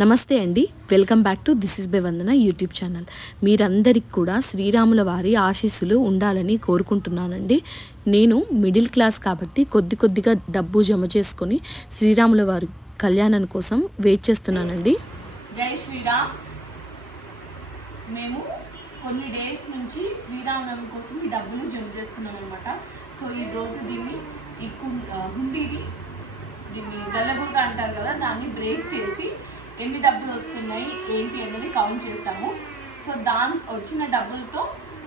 నమస్తే అండి, welcome back to this is by Vandana YouTube channel. మీరందరికి కూడా శ్రీరాముల వారి ఆశీస్సులు ఉండాలని కోరుకుంటున్నానండి. నేను మిడిల్ క్లాస్ కాబట్టి కొద్దిగా డబ్బు జమ చేసుకొని శ్రీరాముల వారి కళ్యాణం కోసం వెయిట్ చేస్తున్నానండి. జై శ్రీరామ్. మేము కొన్ని డేస్ నుంచి శ్రీరామనవమి కోసం ఈ డబ్బులు జమ చేస్తున్నాం అనమాట. సో ఈ రోజు దీన్ని హుండీని దీన్ని గల్లగుంట అంటారు కదా, దాన్ని బ్రేక్ చేసి ఎన్ని డబ్బులు వస్తున్నాయి ఏంటి అనేది కౌంట్ చేస్తాము. సో దాని వచ్చిన డబ్బులతో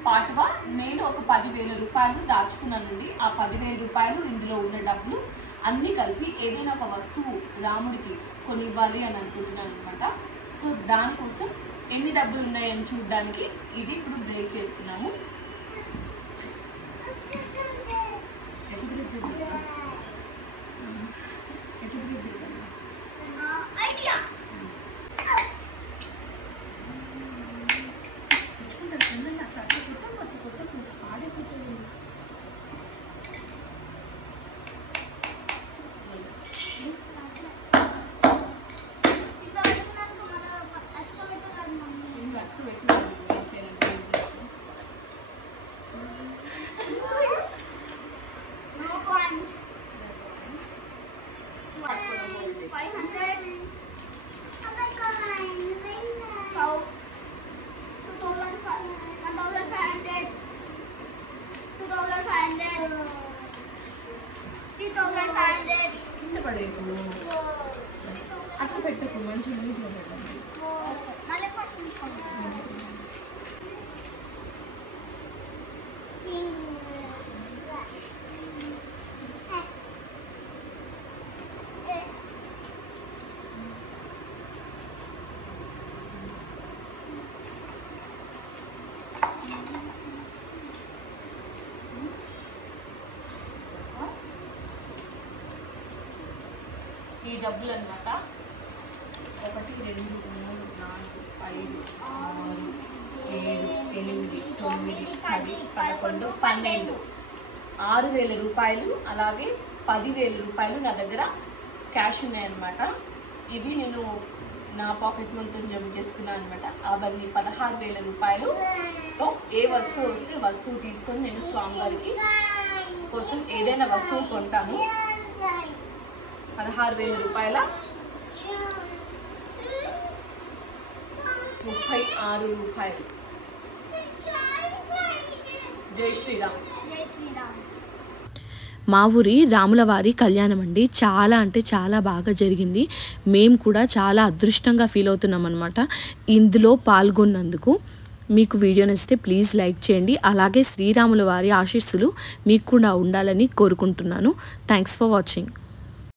పాటుగా నేను ఒక 10,000 రూపాయలు దాచుకున్నానండి. ఆ 10,000 రూపాయలు ఇందులో ఉన్న డబ్బులు అన్నీ కలిపి ఏదైనా ఒక వస్తువు రాముడికి కొనివ్వాలి అని అనుకుంటున్నాను అనమాట. సో దానికోసం ఎన్ని డబ్బులు ఉన్నాయని చూడడానికి ఇది ఇప్పుడు బ్రేక్ చేస్తున్నాము. అట్లా పెట్టుకో మంచిగా నీట్గా పెట్టండి. ఈ డబ్బులు అన్నమాట 1 2 3 4 5 6 7 8 9 10 11 12 6,000 రూపాయలు, అలాగే 10,000 రూపాయలు నా దగ్గర క్యాష్ ఉన్నాయన్నమాట. ఇవి నేను నా పాకెట్ మనీతో జమ చేసుకున్నాను అనమాట. అవన్నీ 16,000 రూపాయలుతో ఏ వస్తువు వస్తే వస్తువు తీసుకొని నేను స్వామివారికి కోసం ఏదైనా వస్తువు కొంటాను. 16,000 రూపాయల 36 రూపాయలు. జై శ్రీరామ్. మా ఊరి రాములవారి కళ్యాణం అండి చాలా అంటే చాలా బాగా జరిగింది. మేము కూడా చాలా అదృష్టంగా ఫీల్ అవుతున్నాం అనమాట ఇందులో పాల్గొన్నందుకు. మీకు వీడియో నచ్చితే ప్లీజ్ లైక్ చేయండి. అలాగే శ్రీరాముల వారి ఆశీస్సులు మీకు కూడా ఉండాలని కోరుకుంటున్నాను. Thanks for watching.